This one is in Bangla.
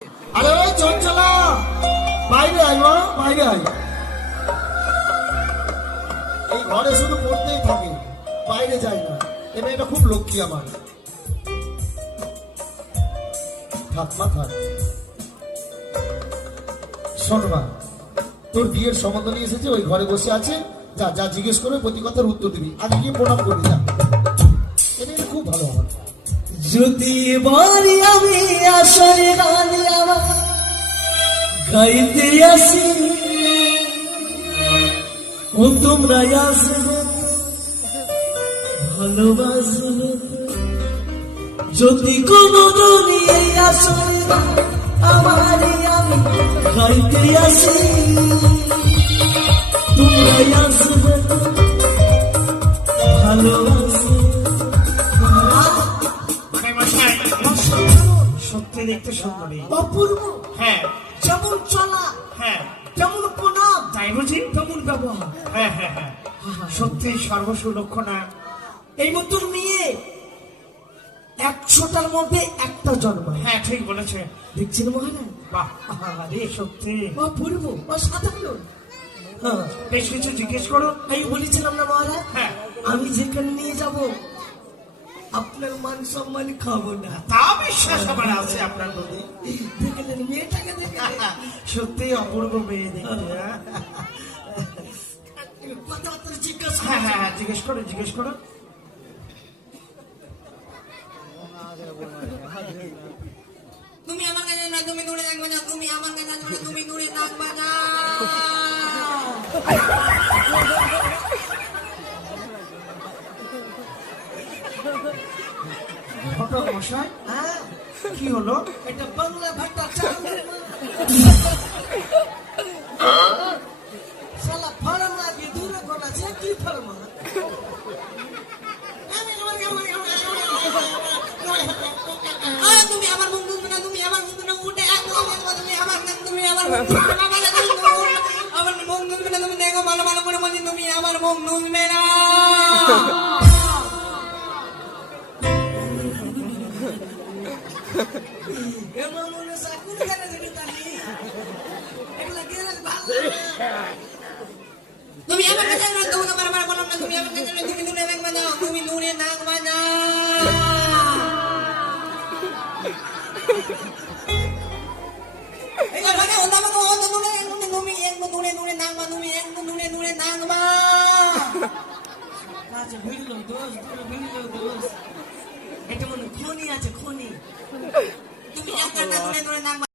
আরে ওই চঞ্চলা বাইরে আয় মা, বাইরে আয়। এই ঘরে শুধু পড়তেই থাকে, বাইরে যায় না। এ মেয়েটা খুব লক্ষ্মী আমার। থাক মা থাক। শোন মা, তোর বিয়ের সম্বন্ধ নিয়ে এসেছে, ওই ঘরে বসে আছে। যা যা জিজ্ঞেস করে প্রতি কথার উত্তর দিবি। আগে গিয়ে প্রণাম করবি যা। এ মেয়েটা খুব ভালো আমার। যদি বাড়ি আমি আসরে রানি আমার গাইতে আসি, ও তোমরা আসবে ভালোবাসবে। যদি কোনো জনি আসরে আমারই আমি গাইতে আসি, তোমরা আসবে ভালোবাসবে। সত্যি দেখতে সুন্দরী, অপূর্ব। হ্যাঁ যেমন চলা, হ্যাঁ যেমন প্রণাম, তাই বুঝি, তেমন ব্যবহার। হ্যাঁ হ্যাঁ হ্যাঁ সত্যি সর্বসুলক্ষণা। এই মতন নিয়ে 100টার মধ্যে একটা জন্ম। হ্যাঁ ঠিক বলেছে। দেখছেন মহারাজ, বাহ আরে সত্যি অপূর্ব, অসাধারণ। হ্যাঁ, বেশ কিছু জিজ্ঞেস করো। আমি বলেছিলাম না মহারাজ, হ্যাঁ আমি যেখানে নিয়ে যাব আপনার মান সম্মান খাবো না। তা বিশ্বাস আমার আছে আপনার প্রতি। দেখলেন মেয়েটাকে, দেখে সত্যি অপূর্ব মেয়ে দেখতে। কথাবার্তা জিজ্ঞাসা। হ্যাঁ হ্যাঁ হ্যাঁ জিজ্ঞেস করো জিজ্ঞেস করো। তুমি আমার কাছে না, তুমি দূরে থাকবে না, তুমি আমার কাছে না, তুমি দূরে থাকবে না। ঘটক মশাই, হ্যাঁ, কি হলো? এটা বাংলা ভাষা চাল। শালা ফার্মা কি দূরে কোনা আছে, কি ফার্মা? তুমি আমার বন্ধু না, তুমি আমার বন্ধু না, উঠে তুমি আমার না, তুমি আমার বন্ধু না, আমার বন্ধু না, তুমি দেখো ভালো ভালো করে বলছি, তুমি আমার বন্ধু না। এমন মনে হয় কোন জায়গা থেকে জানি এগুলা গেলে ভালো। তুমি আমার কাছে না, তুমি আমার আমার বললাম না, তুমি আমার কাছে না, তুমি দূরে থাকবে না, তুমি দূরে থাকবে না। এবার মানে ওটা আমাকে অত দূরে তুমি একটু দূরে দূরে থাকবা, তুমি একটু দূরে দূরে থাকবা। আচ্ছা ভিড়লো দোষ, দূরে ভিড়লো দোষ। এটা মনে খনি আছে, খনি। তুমি একটা দূরে দূরে থাকবা।